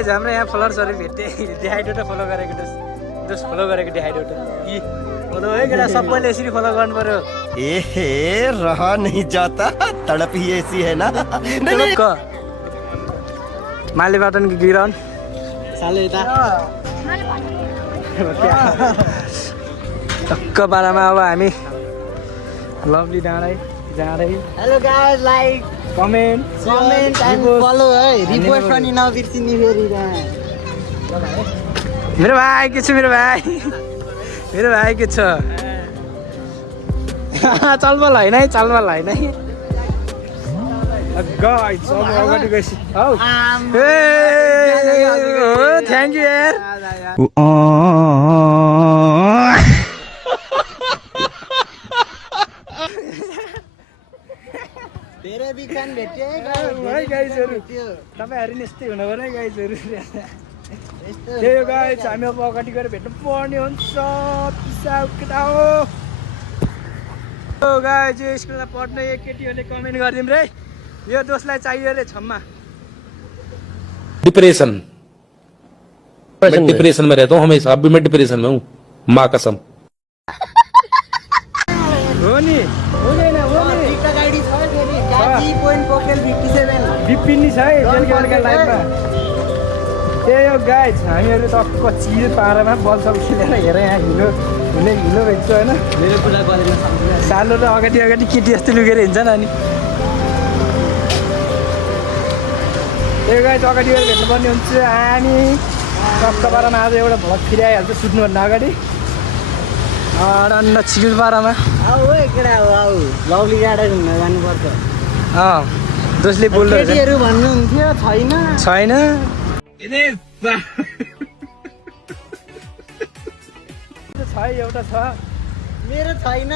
guys हाम्रो यहाँ फलोवर्सहरू भेट्दै देखाइदियो त फलो गरेको दोस्त फलो गरेको देखाइदियो त फलो है केटा सबैले यसरी फलो गर्नु पर्यो ए रहा नहीं जाता तड़प ही ऐसी है ना मालेपाटनको गिराउन साले यता टक्क पारामा अब हामी लभली डाँडै जाँदै hello guys like comment and follow है रिपोर्ट पनि नबिर्सिनी फेरि मेरो भाइ के छ मेरो भाइ के छ चलबल होइन है चलबल होइन है गाइस अब अगाडि गएपछि हौ थ्याङ्क यू यार धेरै बिखान भेट्यो है गाइजहरू तपाईँहरू नि यस्तै हुनु पर्यो है गाइजहरू त्यही हो गाइज हामी अब अगाडि गएर भेट्नु पर्ने हुन्छ केटा हो गाइज यो स्कुलमा पढ्ने एक केटीहरूले कमेन्ट गरिदिउँ रे यो दोस्तलाई चाहियो रे छम्मा डिप्रेशन मैं डिप्रेशन में रहता हूँ हमेशा अभी मैं डिप्रेशन में हूँ माँ कसम हो नि हुँदैन हो नि टिकटक आइडी छ फेरि गाजी पोइन्ट पोकेल 57 बिपिन नि छ है बेलुका लाइफमा त्यही हो गाइज हामीहरू टक्क चिर पारामा बलसल खेलेर हेर यहाँ हिलो भेट्छ होइन मेरो कुरा गरेर सम्झिरहेको सालो र अगाडि केटी जस्तो लुकेर हिँड्छ नि अनि त्यही गाइज अगाडि गएर भेट्नुपर्ने हुन्छ हामी टक्क पारामा आज एउटा भ्लग फेरि आइहाल्छ सुत्नुभन्दा अगाडि डन्ड चिल पारामा आऊ है केटा हो आऊ लभली गार्डन घुम्न जानुपर्छ दोस्ले बोल्दो रहेछ केटीहरू भन्नुहुन्थ्यो छैन छ एउटा छ मेरो छैन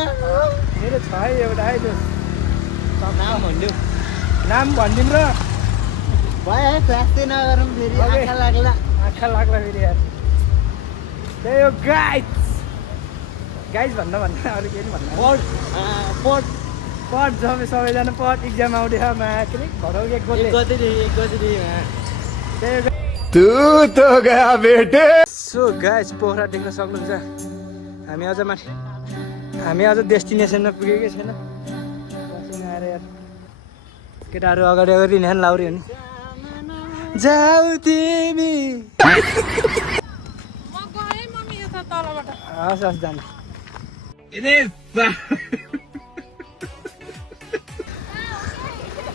मेरो छ एउटा है दोस्त नाम भन्नु नाम भनिदिउँ र भयो है क्लासै नगरौँ फेरि आँखा लाग्ला फेरि यार त्यही हो गाइज भन्दा अरू केही भन्दा पढ जब सबैजना पढ इक्जाम आउँदैछ घरौ एक गते तू तो गया बेटे सो गाइज पोखरा देख्न सक्नुहुन्छ हामी अझ डेस्टिनेसनमा पुगेकै छैन आएर यार केटाहरू अगाडि हिँड्न लाउरी हो नि जाऊ तिमी हस् जानु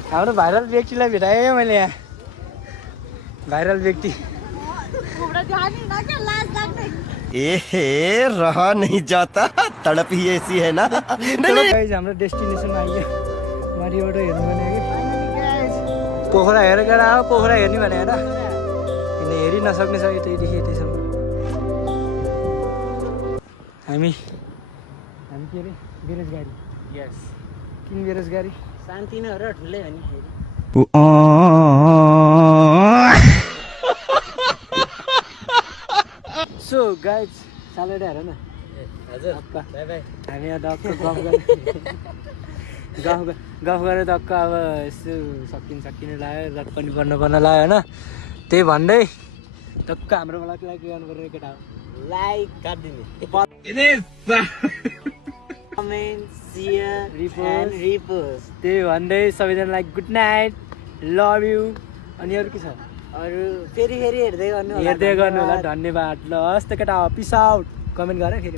हाम्रो भाइरल व्यक्तिलाई भेटाएँ मैले यहाँ भाइरल व्यक्ति ए रहा नहीं जाता तड़प ही ऐसी है ना हाम्रो डेस्टिनेसन आइयो माथिबाट हेर्नु भने कि पोखरा हेरेर आयो पोखरा हेर्ने भने होइन किन हेरि नसक्ने छ यतैदेखि यतैसम्म हामी के अरे बेरोजगारी यस किन बेरोजगारी शान्ति नै हो र ठुलै हो नि सो गाइज सालैडा हेर न हजुर बाई बाई हामी यहाँ टक्क गफ गरेर टक्क अब यसो सकिने लाग्यो रट पनि पर्न लाग्यो होइन त्यही भन्दै टक्क हाम्रो मलाई के गर्नु पर्ने केटा हो लाइक काटिदिने कमेन्ट शेयर एन्ड रिपोस्ट त्यही भन्दै सबैजनालाई गुड नाइट लभ यु अनि अरू के छ अरू फेरि हेर्दै गर्नु होला धन्यवाद ल हस् त केटा पिस आउट कमेन्ट गर फेरि